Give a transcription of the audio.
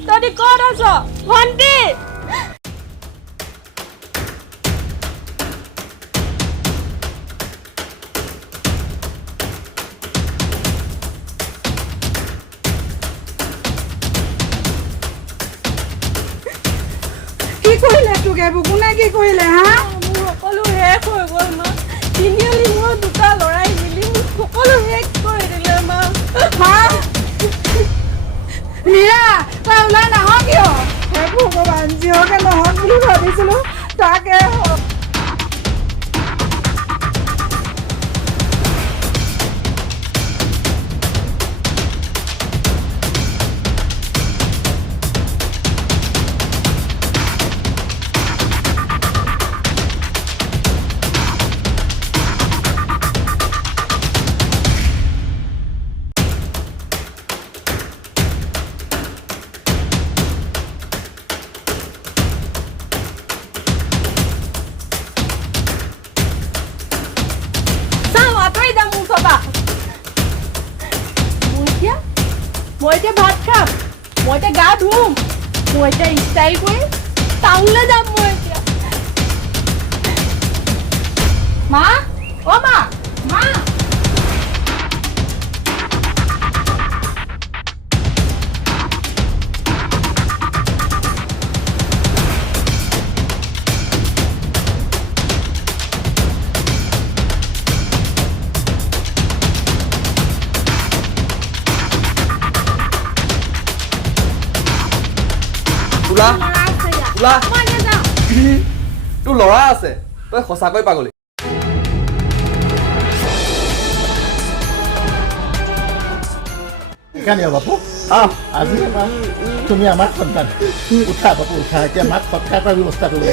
তহঁতি ক'ত আছ ভণ্টি কি কৰিলে তোকে কোনে কি কৰিলে হা মোৰ সকলো শেষ হৈ গ'ল মা তিনিআলি মোৰ দুটা ল'ৰাই মিলি মোক সকলো শেষ কৰি দিলে মা মা মীৰা তই ওলাই নাহ কিয় হে ভগৱান যিহকে নহওক বুলি ভাবিছিলো তাকে মই এতিয়া ভাত খাম মই এতিয়া গা ধুম মই এতিয়া ষ্টাইল কৰি টাউনলৈ যাম মই এতিয়া মা অ মা মা ওলা তোৰ ল'ৰা আছে তই সঁচাকৈ পাগলী এখানে বাপু আজি তুমি আমাৰ সন্তান উঠা বাপু উঠা এতিয়া মাক সৎকাৰ কৰাৰ ব্যৱস্থা কৰিব